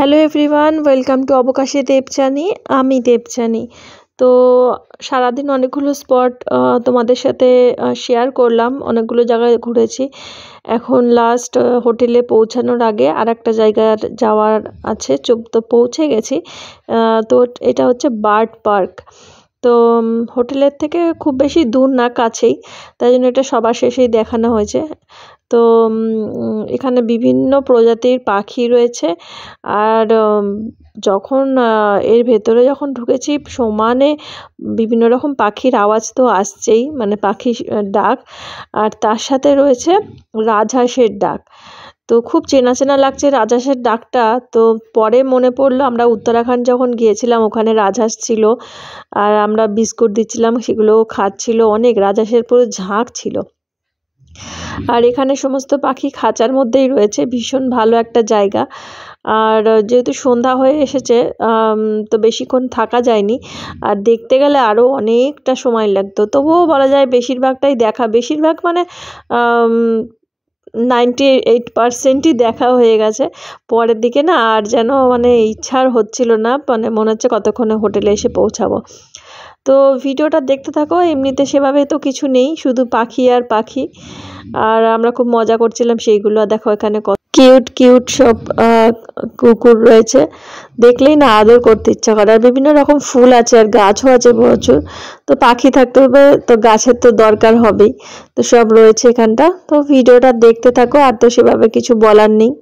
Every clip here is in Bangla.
হ্যালো এভরিওয়ান, ওয়েলকাম টু অবকাশে দেবযানী। আমি দেবযানী। তো সারাদিন অনেকগুলো স্পট তোমাদের সাথে শেয়ার করলাম, অনেকগুলো জায়গায় ঘুরেছি। এখন লাস্ট হোটেলে পৌঁছানোর আগে আর একটা জায়গার যাওয়ার আছে, তো পৌঁছে গেছি। তো এটা হচ্ছে বার্ড পার্ক। তো হোটেলের থেকে খুব বেশি দূর না, কাছেই, তাই জন্য এটা সবার শেষেই দেখানো হয়েছে। তো এখানে বিভিন্ন প্রজাতির পাখি রয়েছে। আর যখন এর ভেতরে যখন ঢুকেছি, সমানে বিভিন্ন রকম পাখির আওয়াজ তো আসছেই, মানে পাখির ডাক, আর তার সাথে রয়েছে রাজহাঁসের ডাক। তো খুব চেনা চেনা লাগছে রাজহাঁসের ডাকটা। তো পরে মনে পড়লো আমরা উত্তরাখণ্ড যখন গিয়েছিলাম, ওখানে রাজহাঁস ছিল, আর আমরা বিস্কুট দিচ্ছিলাম, সেগুলো খাচ্ছিল। অনেক রাজহাঁসের পুরো ঝাঁক ছিল। আর এখানে সমস্ত পাখি খাঁচার মধ্যেই রয়েছে। ভীষণ ভালো একটা জায়গা। আর যেহেতু সন্ধ্যা হয়ে এসেছে, তো বেশিক্ষণ থাকা যায়নি। আর দেখতে গেলে আরও অনেকটা সময় লাগতো, তবুও বলা যায় বেশিরভাগ মানে 98%ই দেখা হয়ে গেছে। পরের দিকে না আর যেন মানে ইচ্ছার হচ্ছিল না, মানে মনে হচ্ছে কতক্ষণে হোটেলে এসে পৌঁছাবো। তো ভিডিওটা দেখতে থাকো। এমনিতে সেভাবে তো কিছু নেই, শুধু পাখি আর পাখি। আর আমরা খুব মজা করছিলাম সেইগুলো। দেখো এখানে কত কিউট কিউট সব কুকুর রয়েছে, দেখলেই না আদর করতে ইচ্ছা করে। আর বিভিন্ন রকম ফুল আছে, আর গাছও আছে প্রচুর। তো পাখি থাকতে হবে তো গাছের তো দরকার হবেই। তো সব রয়েছে এখানটা। তো ভিডিওটা দেখতে থাকো, আর তো সেভাবে কিছু বলার নেই।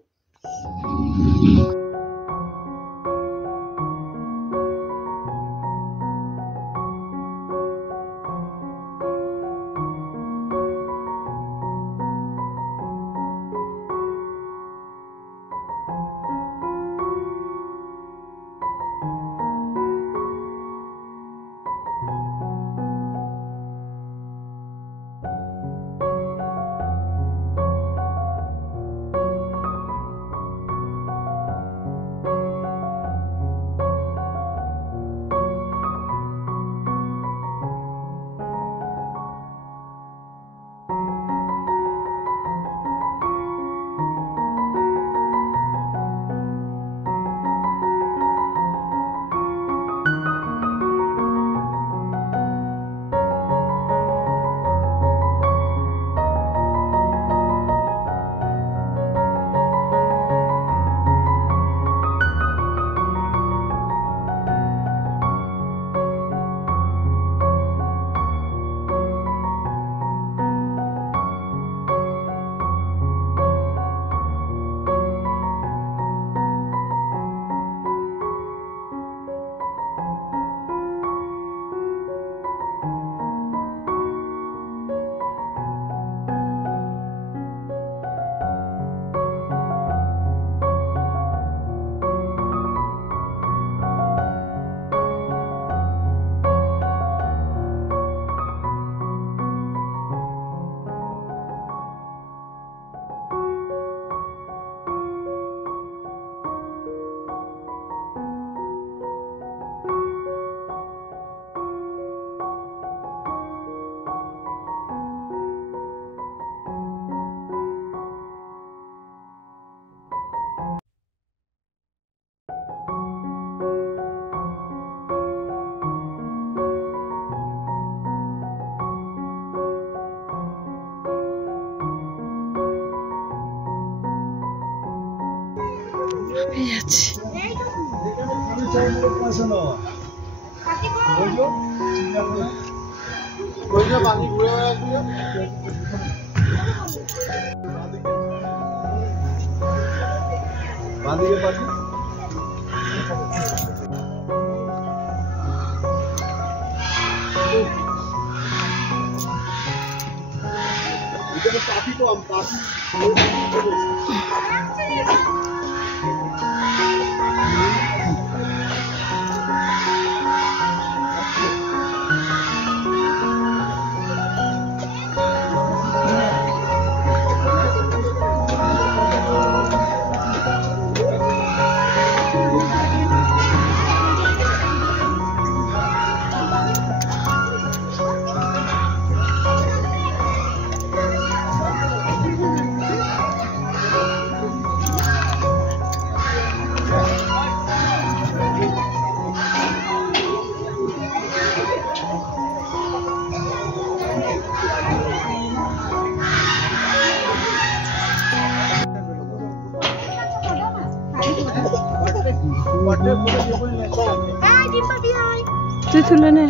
তুই তুলে নে।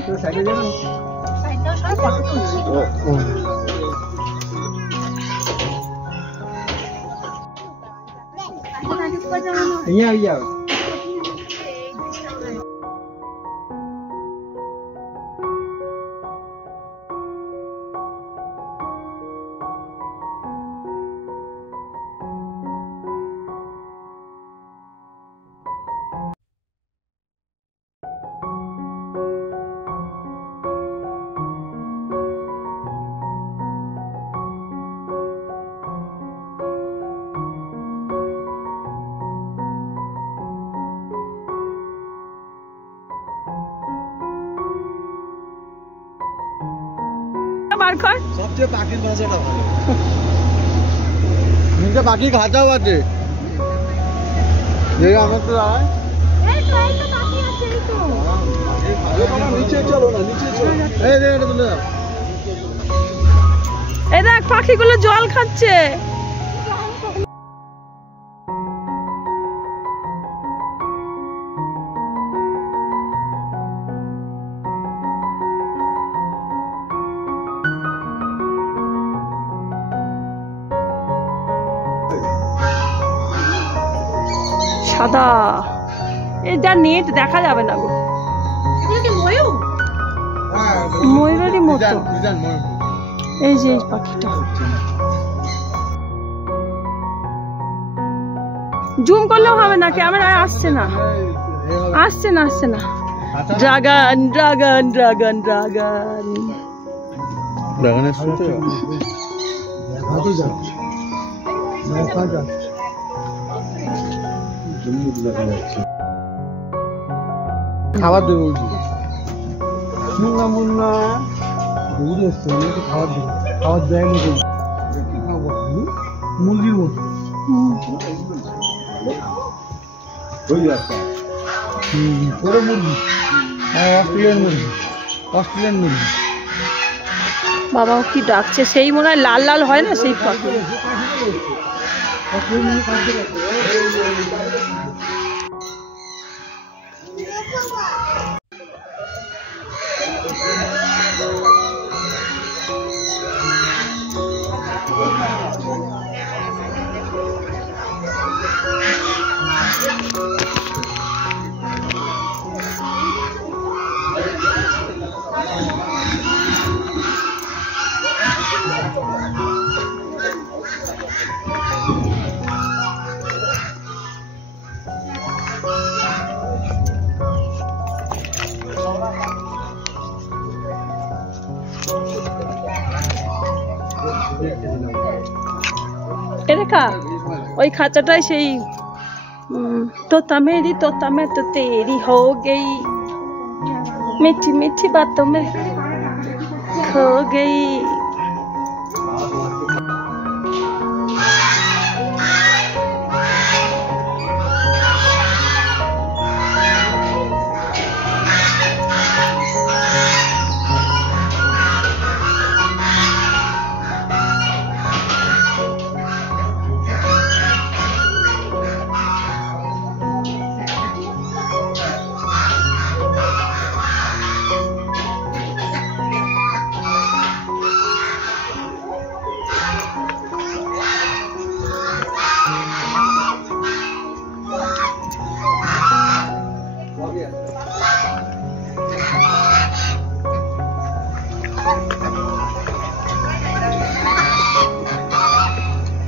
সবচেয়ে পাখির ভাষাটা ভালো, নিচে পাখি খাঁচাও আছে। আমার তো নিচে চলো না, নিচে চলো। এই দেখ পাখিগুলো জল খাচ্ছে। সাদা, এই যা নেট দেখা যাবে না গো। ময়ূরেরই মতো। এই যে পাখিটা জুম করলেও হবে না, ক্যামেরায় আসছে না, আসছে না, আসছে না। ড্রাগন ড্রাগন ড্রাগন ড্রাগন ড্রাগনের শুনতে খাবার দেবো মুন্না মুন্না দৌড়ে এসছে, খাবার দেবো, খাবার দেয়নি মুরগির মতো। পুরো মুরগি, হ্যাঁ অস্ট্রেলিয়ান মুরগি, অস্ট্রেলিয়ান মুরগি। বাবাও কি ডাকছে, সেই মনে হয় লাল লাল হয় না সেই পাখি। এরেখা ওই খাঁচাটাই সেই तोता मेरी तोता मैं तो तेरी हो गई, मीठी मीठी बातों में खो गई।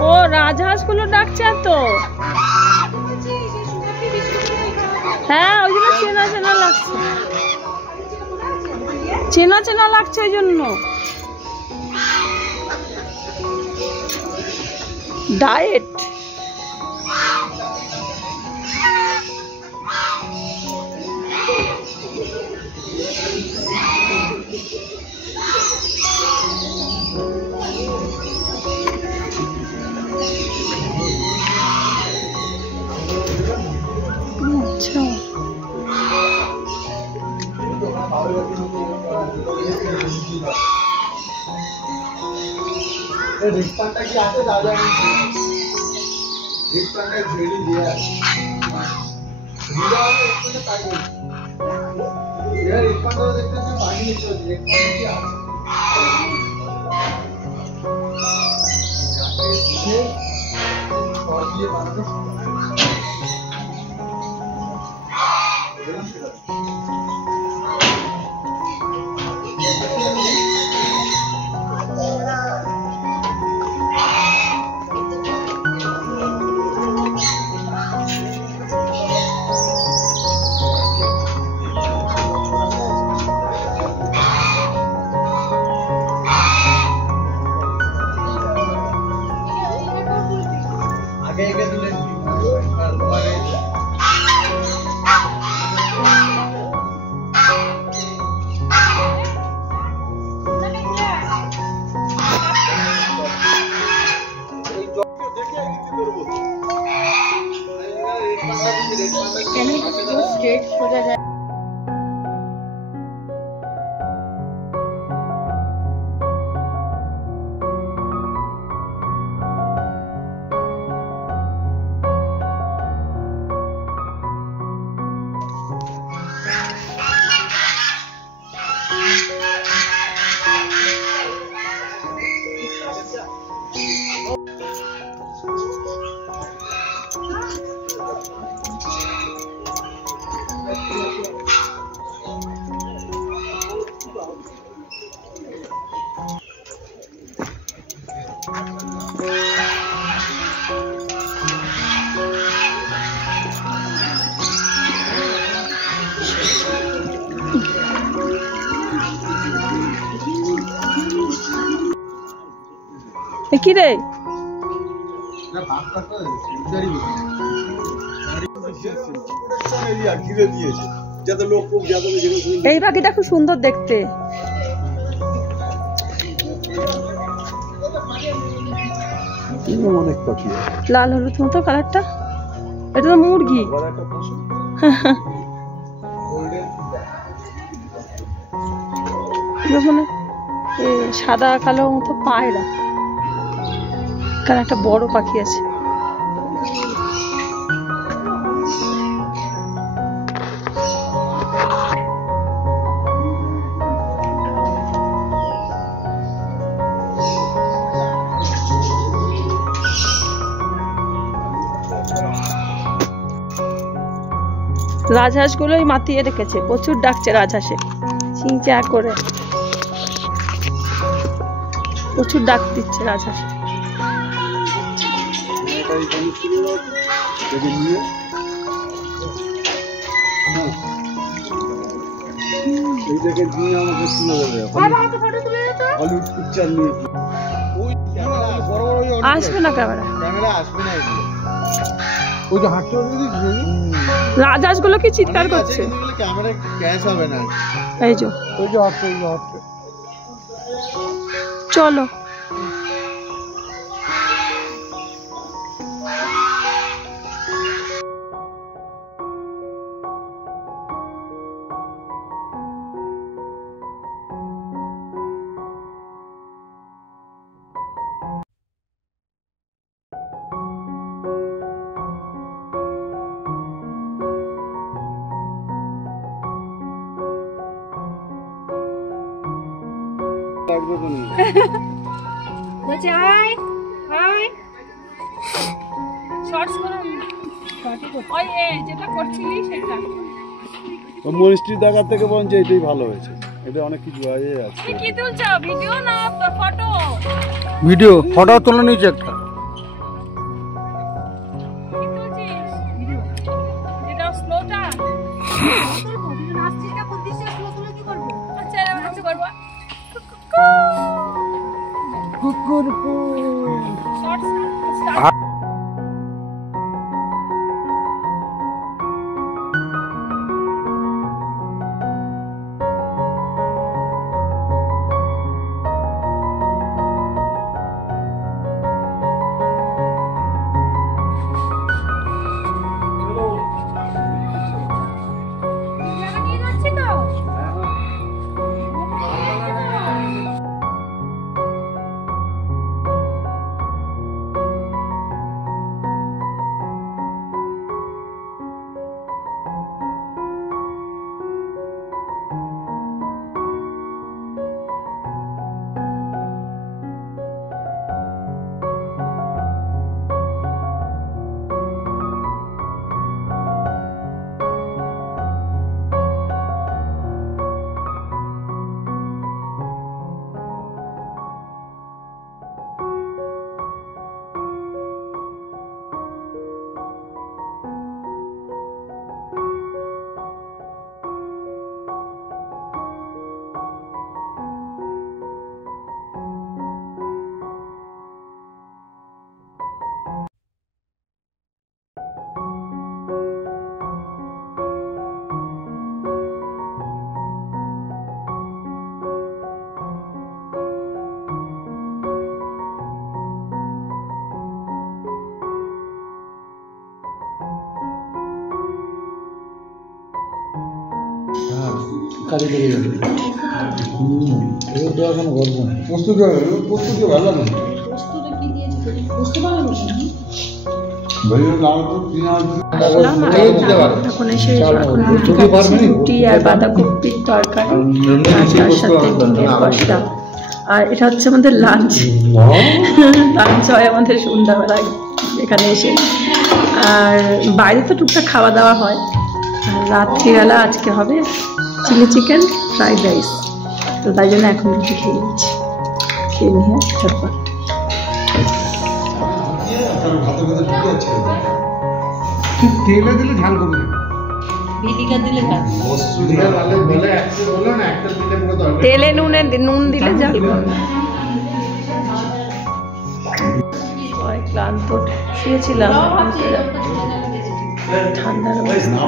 ও রাজহাঁস গুলো ডাকছে তো, হ্যাঁ ওই জন্য চেনা চেনা লাগছে, চেনা চেনা লাগছে ওই জন্য। ডায়েট अच्छा रिक्शा की आते दादा रिक्शा का झेड़ी दिया। কি রে এই পাখিটা খুব সুন্দর দেখতে। লাল হলুদ মতো কালারটা, এটা তো মুরগি। সাদা কালো মতো পায়রা, কারণ একটা বড় পাখি আছে। রাজহাঁস গুলোই মাতিয়ে রেখেছে, প্রচুর ডাকছে রাজহাঁসে, চিংচা করে প্রচুর ডাক দিচ্ছে রাজহাঁস। আসবে না ক্যামেরা, আসবে না। রাজহাঁস গুলো কি চিৎকার করছে, ক্যামেরা ক্যাচ হবে না। এই যে চলো মনিস্ট্রি দেখার থেকে বলছে এটাই ভালো হয়েছে, এটা অনেক কিছু আছে। কি তুলছো, ভিডিও না ফটো? ভিডিও, ফটো তুলে নিয়েছে একটা। কি তুলছিস ভিডিও? এটা স্লোটা নাচছিস, কোন দিশে স্লো তুলে কি করব? আচ্ছা এবার কিছু করব। কুকুর শর্টস স্টার্ট। কাজে লেগে যাবে। এবার তো এখন গল্প প্রস্তুতি হবে, প্রস্তুতি ভালো লাগে। এখন এসে রুটি আর বাঁধাকপির তরকারি আর তার সাথে ডিমের কষা। আর এটা হচ্ছে আমাদের লাঞ্চ। লাঞ্চ হয় আমাদের সন্ধ্যাবেলায় এখানে এসে। আর বাইরে তো টুকটাক খাওয়া দাওয়া হয়। আর রাত্রিবেলা আজকে হবে চিলি চিকেন ফ্রাইড রাইস। তো তাই জন্য এখন রুটি খেয়ে নিচ্ছি, খেয়ে নিয়ে চটপট। তেলে দিলে ঝাল কমে যাবে, তেলে নুন দিলে ঝাল কমবে। ক্লান্ত, শুয়েছিলাম, ঠান্ডার অবস্থা।